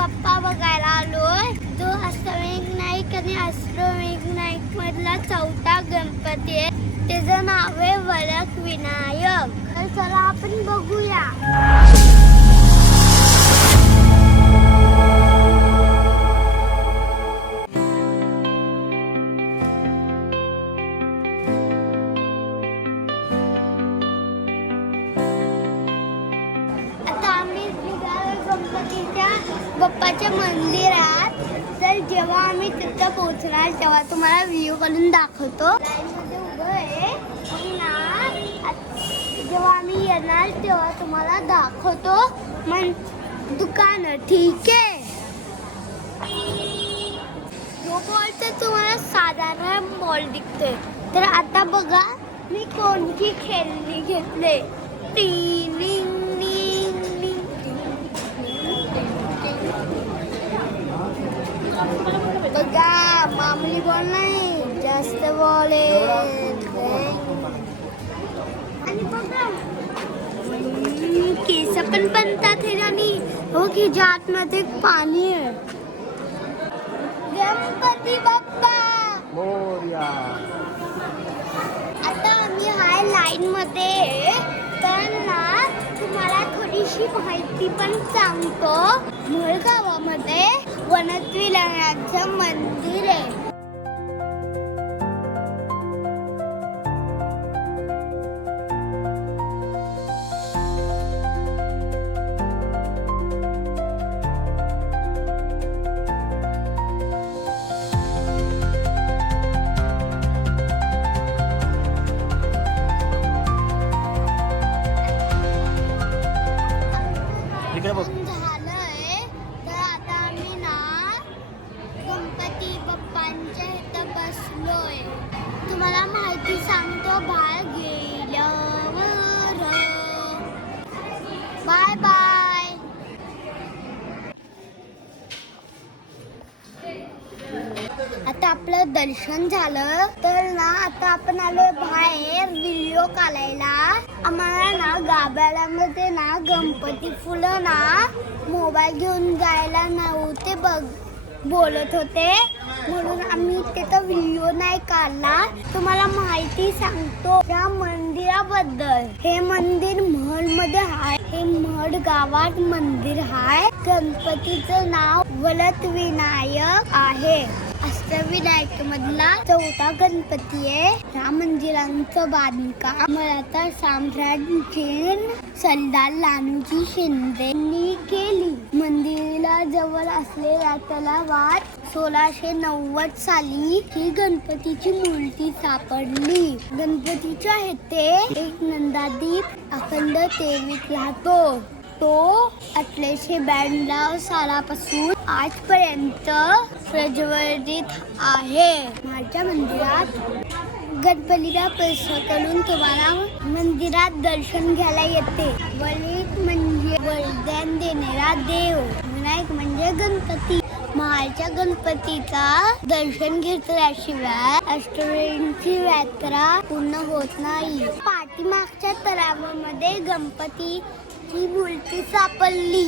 बाप्पा बघायला आलोय. जो अष्टविनायक आणि अष्टविनायक मधला चौथा गणपती आहे. त्याचं नाव आहे वरद विनायक. तर चला आपण बघूया. बाप्पाच्या मंदिरात. तर जेव्हा आम्ही तिथं पोहोचणार तेव्हा तुम्हाला व्हिडिओ करून दाखवतो. लाईनमध्ये उभं आहे ना. जेव्हा आम्ही येणार तेव्हा तुम्हाला दाखवतो मग दुकान. ठीक आहे. जो मॉल तर तुम्हाला साधारण मॉल दिसतोय. तर आता बघा मी कोणती खेळणी घेतले. बघा मामूली बॉल नाही, जास्त बॉल आहे. आणि बघा केस पण बनतात हे. आणि हो की जात मध्ये पाणी आहे. गणपती बाप्पा मोरया. आता आम्ही हाय लाईन मध्ये. तर ना तुम्हाला थोडीशी माहिती पण सांगतो. मोहोळ गावामध्ये वरद विनायकाचं मंदिर आहे. झालंय. तर आता आम्ही ना गणपती बाप्पांच्या इथं बसलोय. तुम्हाला माहिती सांगतो बाहेर गेल्यावर. Bye bye. आता आपलं दर्शन झालं. तर ना आता आपण आलो बाहेर व्हिडिओ काढायला. आम्हाला ना गाभाऱ्यामध्ये ना गणपती फुलं ना मोबाईल घेऊन जायला नव्हते बोलत होते. म्हणून आम्ही तिथं व्हिडिओ नाही काढला. तुम्हाला माहिती सांगतो त्या मंदिराबद्दल. हे मंदिर महडमध्ये आहे. हे महड गावात मंदिर आहे. गणपतीचं नाव वरद विनायक आहे. अष्टविनायक मधला चौथा गणपती आहे. या मंदिरांचं बांधकाम मराठा सम्राट सरदार लहानूजी शिंदेंनी केली. मंदिरा जवळ असलेल्या तलावात 1690 साली ही गणपतीची मूर्ती सापडली. गणपतीच्या इथे एक नंदादीप अखंड तेवीत राहतो. तो 1892 सालापासून आजपर्यंत प्रज्वलित आहे. माझ्या मंदिरात गणपतीला प्रसाद करून तुम्हाला मंदिरात दर्शन घ्यायला येते. वरद म्हणजे वरदान देणारा देव. विनायक म्हणजे गणपती. महालच्या गणपतीचा दर्शन घेतल्याशिवाय अष्टविनायकाची यात्रा पूर्ण होत नाही. पाठीमागच्या तलावामध्ये गणपतीची मूर्ती सापडली.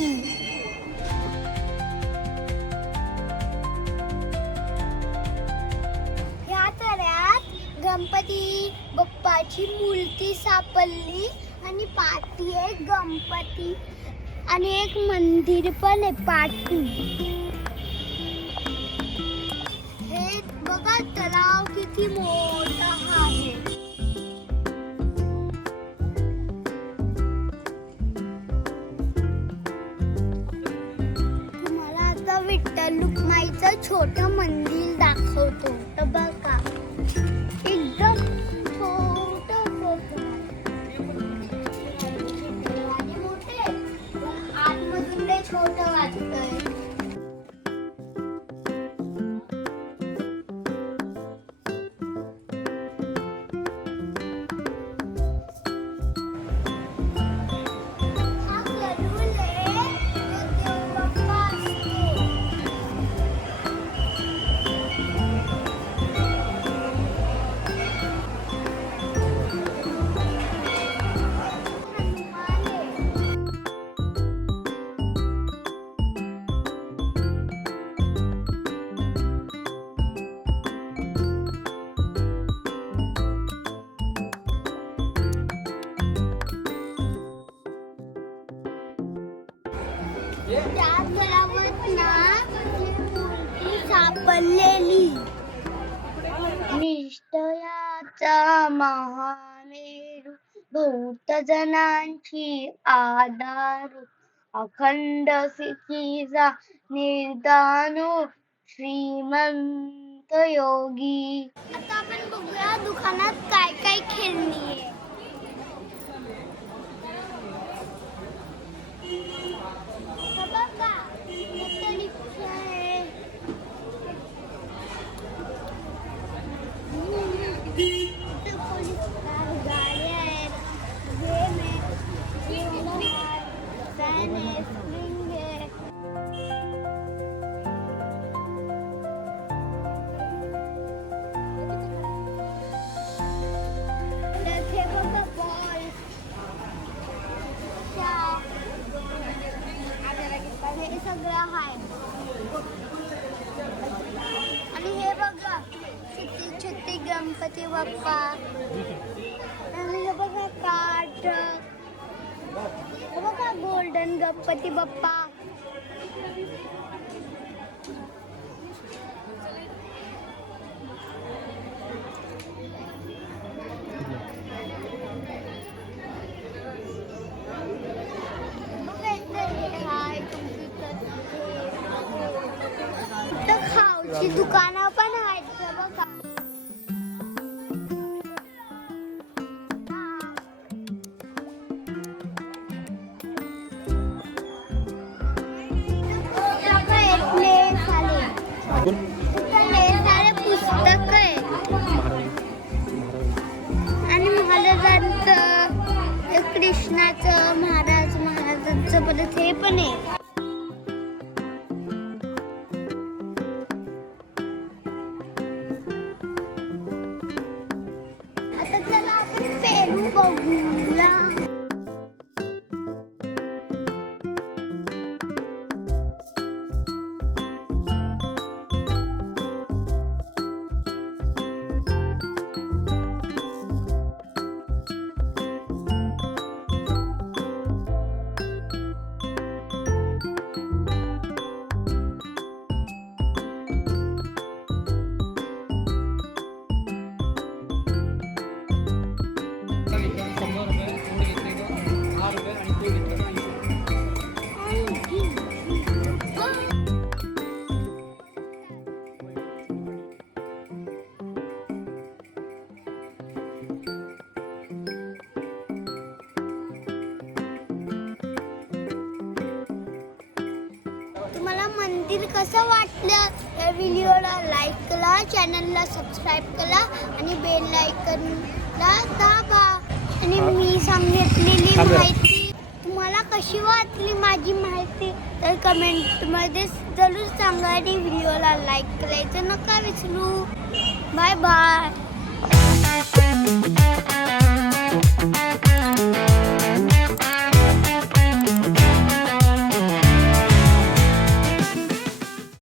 या तळ्यात गणपती बाप्पाची मूर्ती सापडली. आणि पाठी एक गणपती आणि एक मंदिर पण आहे पाठी. हे बघा तलाव किती मोठा आहे. तुम्हाला आता विठ्ठल रुक्माईचं छोटं मंदिर दाखवतो. तर बघा एकदम आतमधून ते छोटं वाटतंय. त्या तलावात ना मूर्ती सापडलेली. निश्चयाचा महामेरू भूत जनांची आधारू अखंड सिद्धीचा निर्दानू श्रीमंत योगी. आता आपण बघूया दुकानात काय काय खेळणी आहे. बघा इथं रिक्षा आहे. इथं पोलीस गाड्या आहेत. गेम आहे. फॅन आहे. स्प्रिंग आहे. हे बघा बॉल हे सगळं आहे. आणि हे बघा छोटे छोटे गणपती बाप्पा. आणि हे बघा कार्ड. हे बघा गोल्डन गणपती बाप्पा. खाऊची दुकानं पण आहेत बघा. पुस्तक आहे आणि महाराजांचं कृष्णाचं महाराजांचं परत हे पण आहे. तुम्हाला मंदिर कसं वाटलं या व्हिडिओला लाईक करा, चॅनलला सबस्क्राईब करा आणि बेल आयकॉनला दाबा. आणि मी सांगितलेली माहिती तुम्हाला कशी वाटली माझी माहिती तर कमेंटमध्ये जरूर सांगा आणि व्हिडिओला लाईक करायचं नका विसरू. Bye bye.